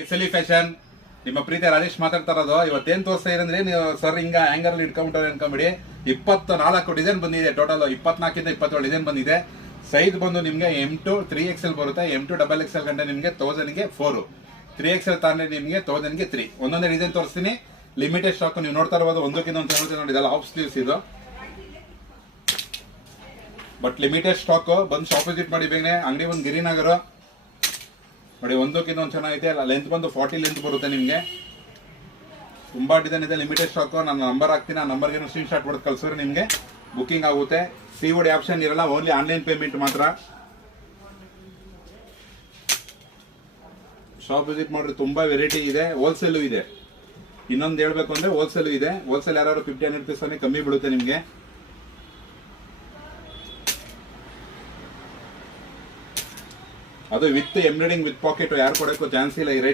ಎಕ್ಸೆಲಿ fashion ನಿಮ್ಮ ಪ್ರೀತಿಯ ರಾಜೇಶ್ ಮಾತಾಡ್ತಾ ಇರೋದು. ಇವತ್ತೇನ್ ತೋರಿಸ್ತಾ ಇರಂದ್ರೆ ನೀವು ಸರ್ ಹಿಂಗ ಹ್ಯಾಂಗರ್ ಅಲ್ಲಿ ಇಟ್ಕೊಂಡ್ಬಿಟ್ಟಾರೆ ಅನ್ಕೊಂಬಿಡಿ. 24 ಡಿಸೈನ್ ಬಂದಿದೆ. ಟೋಟಲ್ 24 ಇಂದ 27 ಡಿಸೈನ್ ಬಂದಿದೆ. ಸೈಜ್ ಬಂದು ನಿಮ್ಗೆ M2 3XL ಬರುತ್ತೆ. M2 XXL ಗಂಟೆ ನಿಮ್ಗೆ 1000ಗೆ 4, 3XL ತಾಂಡ್ರೆ ನಿಮ್ಗೆ 1000ಗೆ 3. ಒಂದೊಂದೇ ಡಿಸೈನ್ ತೋರಿಸ್ತೀನಿ. ಲಿಮಿಟೆಡ್ ಸ್ಟಾಕ್ ನೀವು ನೋಡ್ತಾ ಇರಬಹುದು. ಒಂದಕ್ಕಿಂತ ಒಂದು ಹೇಳ್ತೀನಿ ನೋಡಿ, ಇದೆಲ್ಲ ಆಫ್ ಸ್ಲೀವ್ಸ್ ಇದು. But limited stock. ಬಂದು ಶಾಪ್ ವಿಸಿಟ್ ಮಾಡಿ ಬೇಗನೆ. ಅಂಗಡಿ ಒಂದು ಗಿರಿನಗರ ನೋಡಿ. ಒಂದಕ್ಕಿಂತ ಒಂದು ಚೆನ್ನಾಗೈತೆ. ಲೆಂತ್ ಬಂದು 40 ಲೆಂತ್ ಬರುತ್ತೆ ನಿಮಗೆ. ತುಂಬಾ ಡಿಸೈನ್ ಇದೆ. Limited stock. ನಾನು ನಂಬರ್ ಹಾಕ್ತೀನಿ. ಆ ನಂಬರ್ಗೆ ಸ್ಕ್ರೀನ್ ಶಾಟ್ ಹೊಡೆದು ಕಳ್ಸಿದ್ರೆ ನಿಮಗೆ ಬುಕಿಂಗ್ ಆಗುತ್ತೆ. COD ಆಪ್ಷನ್ ಇರಲ್ಲ, ಓನ್ಲಿ ಆನ್ಲೈನ್ ಪೇಮೆಂಟ್ ಮಾತ್ರ. ಶಾಪ್ ವಿಸಿಟ್ ಮಾಡ್ರಿ. ತುಂಬಾ ವೆರೈಟಿ ಇದೆ. ಹೋಲ್ಸೇಲ್ ಇದೆ. ಇನ್ನೊಂದು ಹೇಳ್ಬೇಕು ಅಂದ್ರೆ ಹೋಲ್ಸೇಲ್ ಇದೆ. ಹೋಲ್ಸೇಲ್ ಯಾರು 50 ರುಪೀಸ್ ಕಮ್ಮಿ ಬೀಳುತ್ತೆ ನಿಮಗೆ. ಅದು ವಿತ್ ಎಂಬ್ರಾಯ್ಡಿಂಗ್ ವಿತ್ ಪಾಕೆಟ್. ಯಾರು ಕೊಡೋಕ್ಕೂ ಚಾನ್ಸ್ ಇಲ್ಲ ಈ ರೇಟ್.